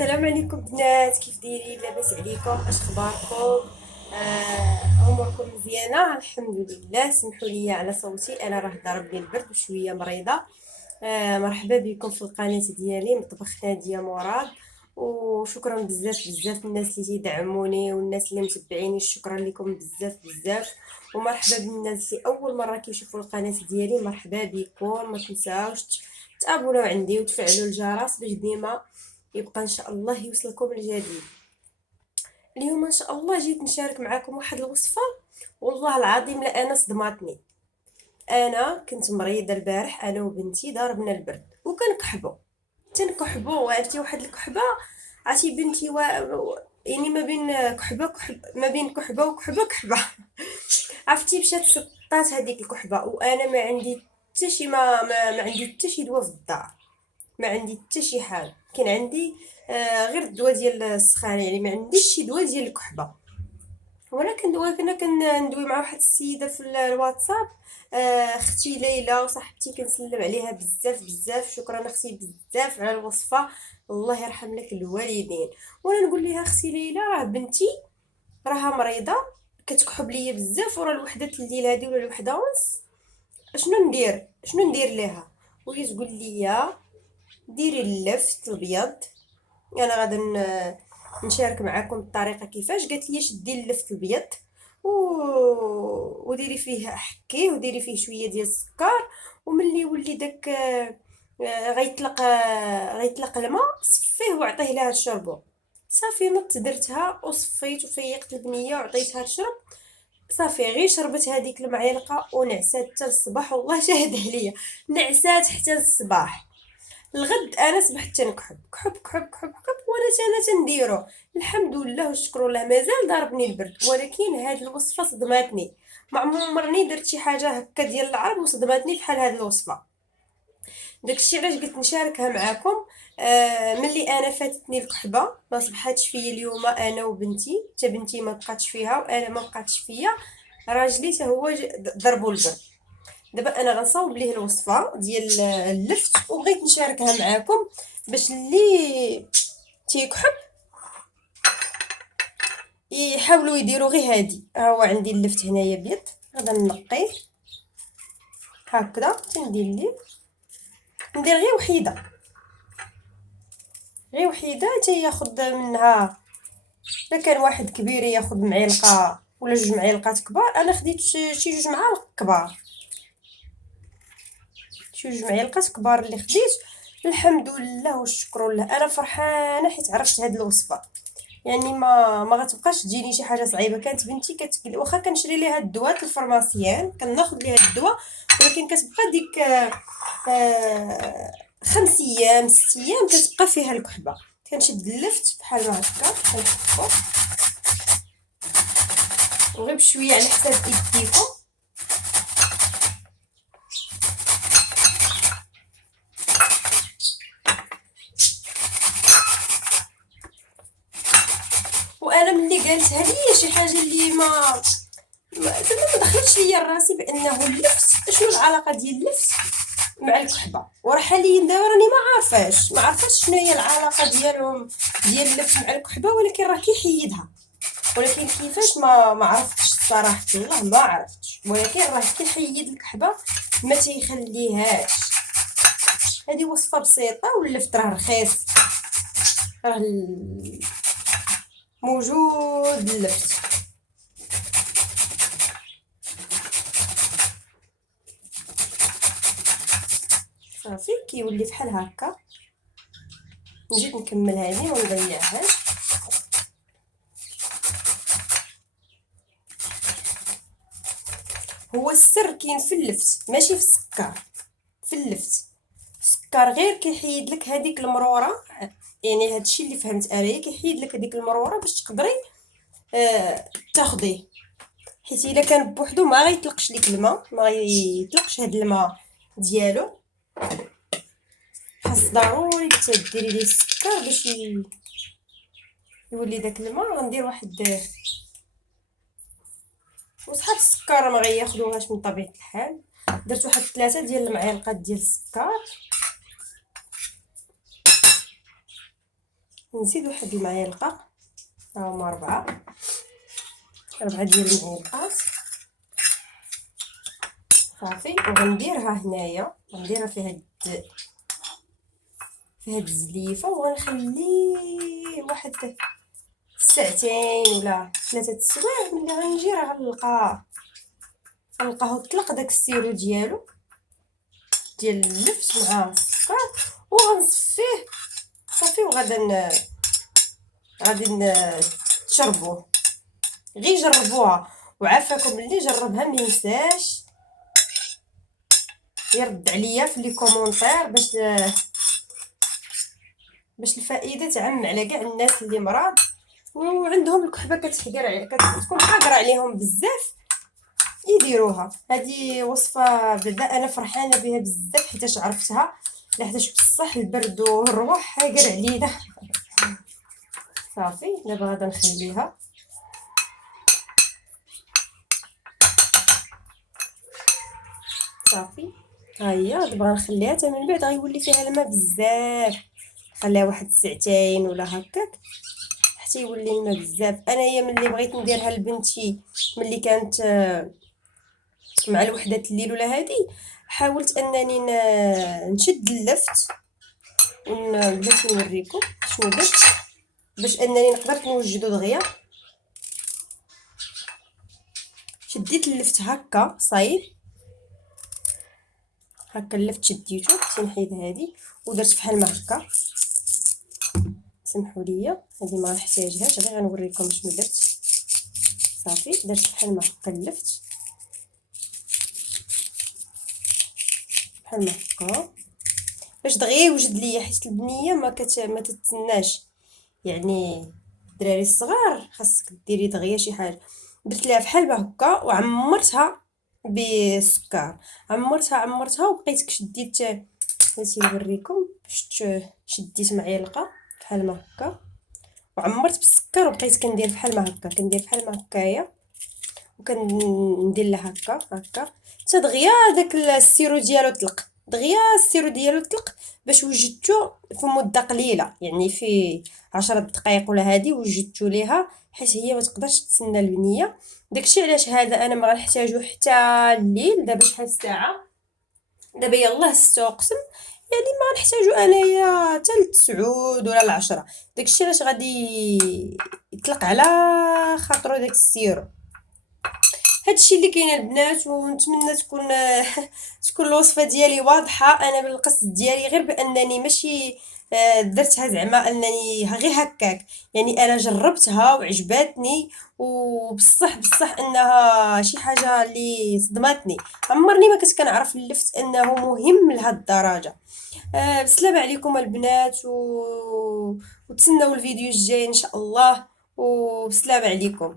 السلام عليكم بنات، كيف دايرين؟ لاباس عليكم؟ اش اخباركم؟ اموركم مزيانه؟ الحمد لله. سمحوا لي على صوتي، انا راه ضربني البرد وشويه مريضه. مرحبا بكم في القناه ديالي مطبخ ناديه مراد. وشكرا بزاف بزاف الناس اللي تيدعموني والناس اللي متبعيني، شكرا لكم بزاف بزاف. ومرحبا بالناس اللي اول مره كيشوفوا القناه ديالي، مرحبا بكم. ما تنساوش تابوناو عندي وتفعلوا الجرس باش ديما يبقى ان شاء الله يوصلكم الجديد. اليوم ان شاء الله جيت نشارك معكم واحد الوصفه، والله العظيم لا انا صدماتني. انا كنت مريضه البارح، انا وبنتي ضربنا البرد وكنكحبوا تنكحبوا، عرفتي واحد الكحبه. عرفتي بنتي يعني ما بين كحبه ما بين كحبه وكحبه كحبه. عرفتي مشات سطات هذيك الكحبه، وانا ما عندي حتى شي ما عندي حتى شي دواء في الدار. ما عندي حتى شي حاجه، كان عندي غير الدواء ديال السخانه، يعني ما عنديش شي دواء ديال الكحبه. وانا كنا كندوي مع واحد السيده في الواتساب، اختي ليلى وصاحبتي كنسلم عليها بزاف بزاف. شكرا اختي بزاف على الوصفه، الله يرحم لك الوالدين. وانا نقول لها اختي ليلى راه بنتي راها مريضه كتكحب ليا بزاف، ورا الوحده الليل هذه ولا الوحده ونص، شنو ندير لها؟ وهي تقول لي ديري اللفت الابيض. انا غادا نشارك معكم الطريقه كيفاش. قالت لي شدي اللفت الابيض و... وديري فيه حكيه وديري فيه شويه ديال السكر، وملي يولي داك غيطلق الماء، صفيه وعطيه لها تشربو. صافي نط درتها وصفيت وفيقت البنيه وعطيتها تشرب. صافي غير شربت هذيك المعلقه ونعسات حتى الصباح، والله شاهد عليا، نعسات حتى الصباح. الغد انا صبحت تنكحب كحب كحب كحب كحب، وانا تنديرو. الحمد لله والشكر لله مازال ضاربني البرد، ولكن هذه الوصفه صدماتني. ما عمرني درت شي حاجه هكا ديال العرب وصدماتني بحال هذه الوصفه. داكشي علاش قلت نشاركها معكم. ملي انا فاتتني الكحبه ما صبحاتش فيا اليوم، انا وبنتي، حتى بنتي ما بقاتش فيها وانا ما بقاتش فيا. راجلي حتى هو ضربو البرد. دابا انا غنصاوب ليه الوصفه ديال اللفت وبغيت نشاركها معكم باش اللي تيكحب يحاولوا يديروا غير هادي. ها هو عندي اللفت هنايا بيض، غادا نقيه هكذا. تندير ليه ندير غير وحيده تياخد منها. الا كان واحد كبير ياخد معلقه ولا جوج معالق كبار، انا خديت شي جوج معالق كبار، شي جوج معالق كبار اللي خديت. الحمد لله والشكر لله، انا فرحانه حيت عرفت هاد الوصفه. يعني ما غتبقاش تجيني شي حاجه صعيبه. كانت بنتي واخا كنشري ليها الدواء الفرماسيان كناخذ ليها الدواء، ولكن كتبقى ديك 5 ايام 6 ايام كتبقى فيها الكحبه. كنشد اللفت بحال ما هكا كنحطو وغير بشويه على حساب يديكم. وانا ملي قالتها لي شي حاجه اللي زعما ما دخلتش ليا راسي بانه اللفت، شنو العلاقه ديال اللفت مع الكحبه. وراه حاليا دابا راني ما عرفاش شنو هي العلاقه ديالهم ديال اللفت مع الكحبه، ولكن راه كيحيدها. ولكن كيفاش ما عرفتش الصراحه، والله ما عرفتش، ولكن راه كيحيد الكحبه ما تيخليهاش. هذه وصفه بسيطه، واللفت راه رخيص، راه موجود اللفت. صافي كيولي بحال هكا. نزيد نكمل هذه ما نضيعهاش. هو السر كاين في اللفت ماشي في السكر. في اللفت السكر غير كيحيد لك هذيك المروره، يعني هادشي اللي فهمت انايا، كيحيد لك هذيك المروره باش تقدري تاخديه. حيت الا كان بوحدو ما غيطلقش لك الماء، ما غيطلقش هاد الماء ديالو. خاص ضروري تديري ليه السكر باش يولي داك الماء. غندير واحد وصحات السكر ما غياخدوهاش من طبيعه الحال. درت واحد 3 ديال المعالق ديال السكر. نزيد واحد المعالقه، ها هما 4 ديال المعالقات صافي. وغنديرها هنايا، غنديرها في هاد الزليفه، وغنخليه واحد ساعتين ولا 3 السوايع. ملي غنجي راه غنلقاه طلق داك السيرو ديالو ديال اللفت مع السكر، وغنصفيه صافي. غادي تشربوه. غير جربوها وعافاكم اللي جربها ما ينساش يرد عليا في لي كومونتير باش الفائده تعم على كاع الناس اللي مرض وعندهم الكحبه كتكون حاضره عليهم بزاف، يديروها. هذه وصفه بعدا انا فرحانه بها بزاف حيت عرفتها، لحقاش بصح البرد والروح حاقر علينا. صافي دابا غادا نخليها صافي. ها هي دابا غنخليها حتى من بعد غيولي فيها الماء بزاف، خليها واحد ساعتين ولا هكاك حتى يولي الماء بزاف. انايا ملي بغيت نديرها لبنتي ملي كانت مع الوحده الليل ولا هادي، حاولت انني نشد اللفت بغيت نوريكم شنو درت باش انني نقدر نوجدو دغيا. شديت اللفت هكا صايب، هكا اللفت شديتو، تنحيد هادي ودرت بحال ما هكا. سمحوا لي هذه ما نحتاجهاش، غير غنوريكم شنو درت. صافي درت بحال ما هكا اللفت بحال ما هكا باش دغيا يوجد ليا، حيت البنيه ما تتسناش. يعني الدراري الصغار خاصك ديري دغيا شي حاجه. درت ليها بحال هكا وعمرتها بالسكر، عمرتها وبقيت شديت. نسيت نوريكم باش شديت معلقه بحال ما هكا وعمرت بالسكر وبقيت كندير بحال ما هكا، كندير بحال ما هكايا وكندير لها هكا حتى دغيا داك السيرو ديالو طلق، باش وجدتو في مده قليله، يعني في 10 دقائق ولا هادي وجدتو ليها، حيت هي ما تقدرش تسنى البنيه. داكشي علاش هذا انا ما غنحتاجو حتى الليل. دابا شحال الساعه؟ دابا يلاه 6 اقسم، يعني ما غنحتاجو انايا حتى ل9 ولا ل10. داكشي علاش غادي يطلق على خاطرو داك السيرو. هادشي اللي كاين البنات، ونتمنى تكون الوصفه ديالي واضحه. انا بالقصد ديالي غير بانني ماشي درتها زعما انني غير هكاك، يعني انا جربتها وعجباتني، وبصح انها شي حاجه اللي صدمتني. عمرني ما كنت كنعرف اللفت انه مهم لهاد الدرجه. بسلامة عليكم البنات وتسناو الفيديو الجاي ان شاء الله، وبسلامة عليكم.